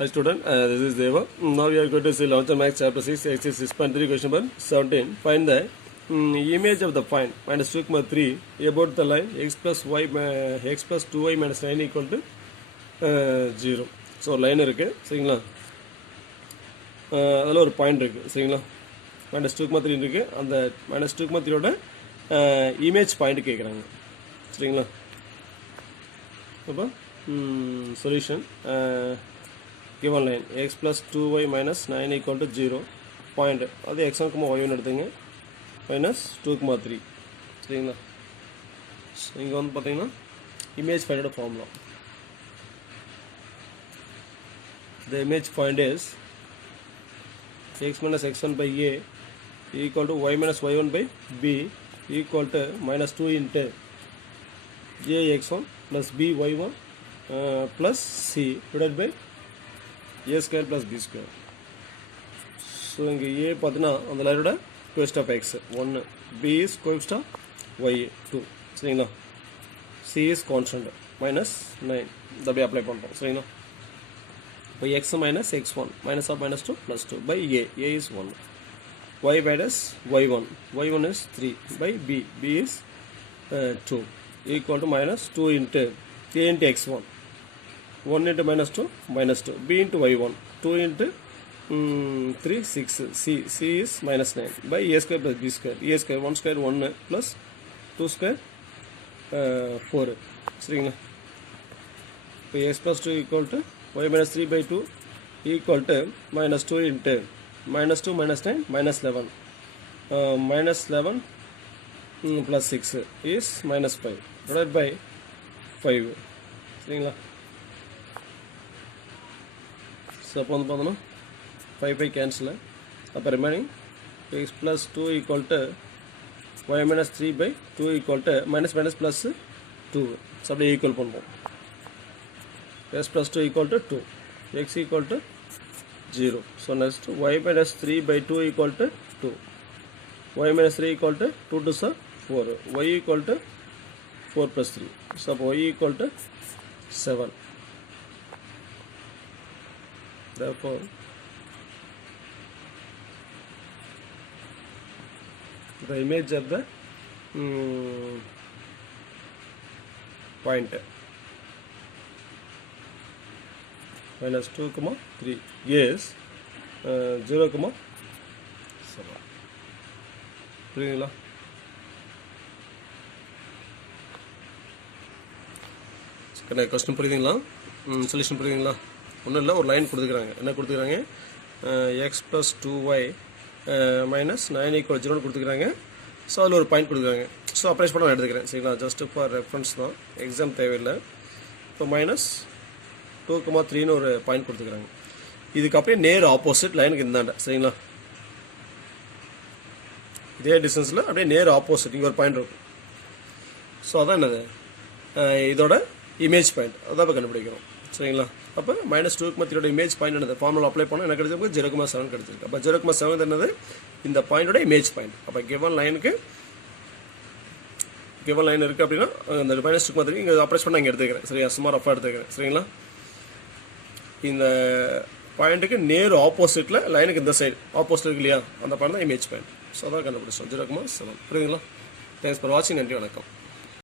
Hi student, this is Deva. Now we are going to see 11th Maths chapter 6, exercise 6.3, question number 17. Find the image of the point minus 2, 3 about the line x plus 2y minus 9 equal to 0. So line இருக்கு சரிங்களா, அதில் ஒரு point இருக்குது சரிங்களா, minus 2, 3 இருக்குது. அந்த minus 2, 3ஓட image point கேட்குறாங்க சரிங்களா. அப்போ solution given line x plus 2y minus 9 equal to 0 point அது x1, y1 எடுத்துங்க minus 2, 3 சரிங்களா. இங்கே வந்து பார்த்தீங்கன்னா image find formula. The image find is x minus x1 by a equal to y minus y1 by b equal to minus 2 into a x1 plus b y1 plus c divided by a square plus b square. So இங்கே a பார்த்தீங்கன்னா அந்த லைனோட coefficient of x 1, b is coefficient of y 2 சரிங்களா, c is constant minus 9 இதை அப்படியே apply பண்ணுறோம் சரிங்களா. இப்போ x minus x1 minus of minus 2 plus 2 by a is 1, y minus y1 is 3 by b is 2 equal to minus 2 into a into x1 1 into minus 2 b into y1 2 into 3 6 c is minus 9 by a square plus b square, a square 1 square 1 plus 2 square 4 சரிங்களா. இப்போ x plus 2 equal to y minus 3 by 2 equal to minus 2 into minus 2 minus 9 minus 11 minus 11 plus 6 is minus 5 divided by 5 சரிங்களா. So அப்போ வந்து பார்த்தோன்னா 5 cancel, அப்போ remaining x plus 2 equal to y minus 3 by 2 equal to minus plus 2 so அப்படியே equal பண்ணுவோம். x plus 2 equal to 2, x equal to 0. So next y minus 3 by 2 equal to 2, y minus 3 equal to 2 to 4, y equal to 4 plus 3. So y equal to 7. Therefore the image of the point minus 2, 3 is 0, 7 புரியுங்களா. Question புரியுதுங்களா, solution புரியுதுங்களா. ஒன்றும் இல்லை, ஒரு line கொடுத்துக்கிறாங்க, என்ன கொடுத்துக்கிறாங்க, X plus 2y minus 9 equal 0 கொடுத்துக்கிறாங்க. ஸோ அதில் ஒரு பாயிண்ட் கொடுக்குறாங்க. ஸோ அப்ரைஸ் பண்ண நான் எடுத்துக்கிறேன் சரிங்களா, ஜஸ்ட் ஃபார் ரெஃபரன்ஸ் தான், எக்ஸாம் தேவையில்லை. இப்போ minus 2, 3ன்னு ஒரு பாயிண்ட் கொடுத்துக்கிறாங்க. இதுக்கு அப்படியே நேர் ஆப்போசிட் லைனுக்கு இந்தாண்ட சரிங்களா, இதே டிஸ்டன்ஸில் அப்படியே நேர் ஆப்போசிட் இங்கே ஒரு பாயிண்ட் இருக்கும். ஸோ அதான் என்னது இதோட இமேஜ் பாயிண்ட், அதான் இப்போ கண்டுபிடிக்கிறோம் சரிங்களா. அப்போ minus 2, 3யோட இமேஜ் பாயிண்ட் என்னது, ஃபார்முலா அப்ளை பண்ணால் என்ன கிடைச்சிருக்கு, 0,7 கிடைச்சிருக்கு. அப்போ 0,7 என்னது இந்த பாயிண்டோட இமேஜ் பாயிண்ட். அப்போ கிவன் லைன் இருக்குது அப்படின்னா இந்த minus 2, 3 இங்கே அப்ரைஸ் பண்ண இங்கே எடுத்துக்கிறேன் சரியா, சுமார் ரஃபாக எடுத்துக்கிறேன் சரிங்களா. இந்த பாயிண்ட்டுக்கு நேர் ஆப்போசிட்டில் லைனுக்கு இந்த சைடு ஆப்போசிட் இருக்கு இல்லையா, அந்த பாயிண்ட் தான் இமேஜ் பாயிண்ட். ஸோ அதான் கண்டுபிடிச்சோம் 0,7 புரியுதுங்களா. தேங்க்ஸ் ஃபார் வாட்சிங், நன்றி வணக்கம்.